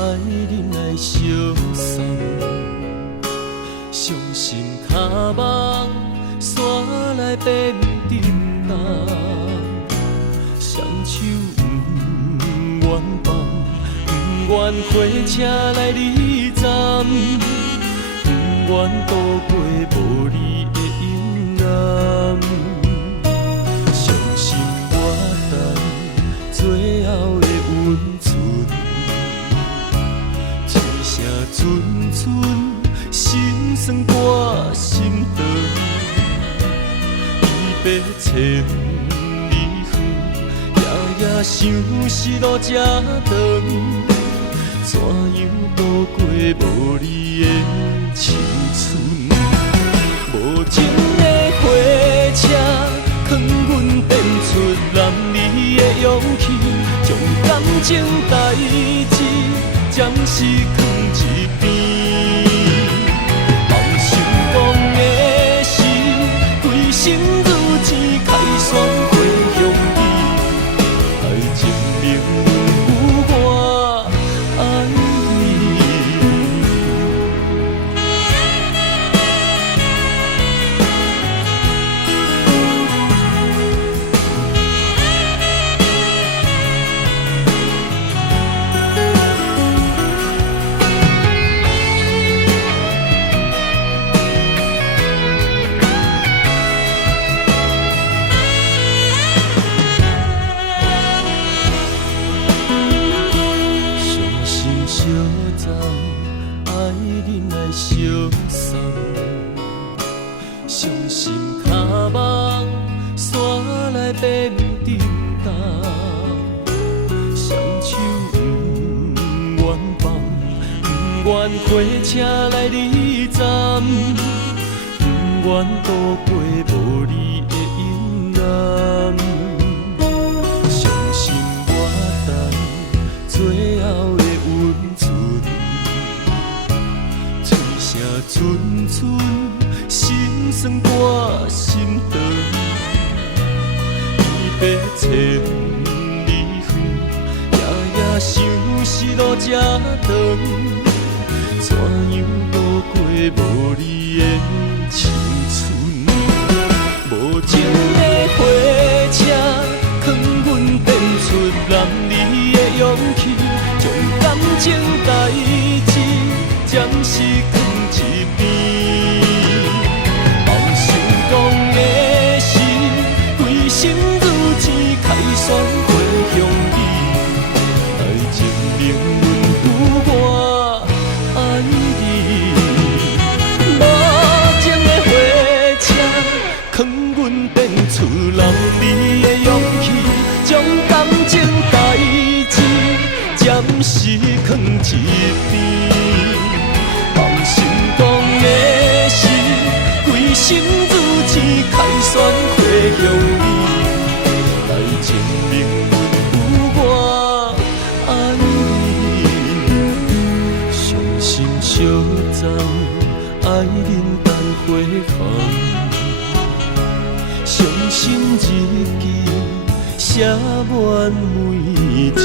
恁来相送，伤心脚梦山来变沉重，双手不愿放，不愿火车来你站，不愿度过无你的阴暗。相信我等最后的温存，吹声阵阵心酸挂心肠，离别千里远，夜夜想是路这长，怎样度过无你的青春？无情的火车，劝阮变出男儿的勇气，将感情代志暂时藏一边。梦想讲的是，归心如箭，开山花向伊，爱情冷有我爱你。相赠，爱恁来相送，伤心脚梦山来变沉重，双手不愿放，不愿火车来你站，不愿度过无你的阴暗。相信我等最后的温存，吹声阵阵心酸挂心肠，离别千里远，夜夜想是路这长，怎样度过无你的青春？无情的火车，劝阮变出男儿的勇气，将感情代志暂时藏一边。梦想讲的是，归心如箭，开山花向伊，爱情冷暖有我爱你。无情的火车，劝阮变出男儿的勇气，将感情代志暂时藏一边。梦想讲的是，归心如箭，开山花向伊，爱情冷暖有我爱你。伤心相赠，爱恁等花香，伤心日记写满每一天。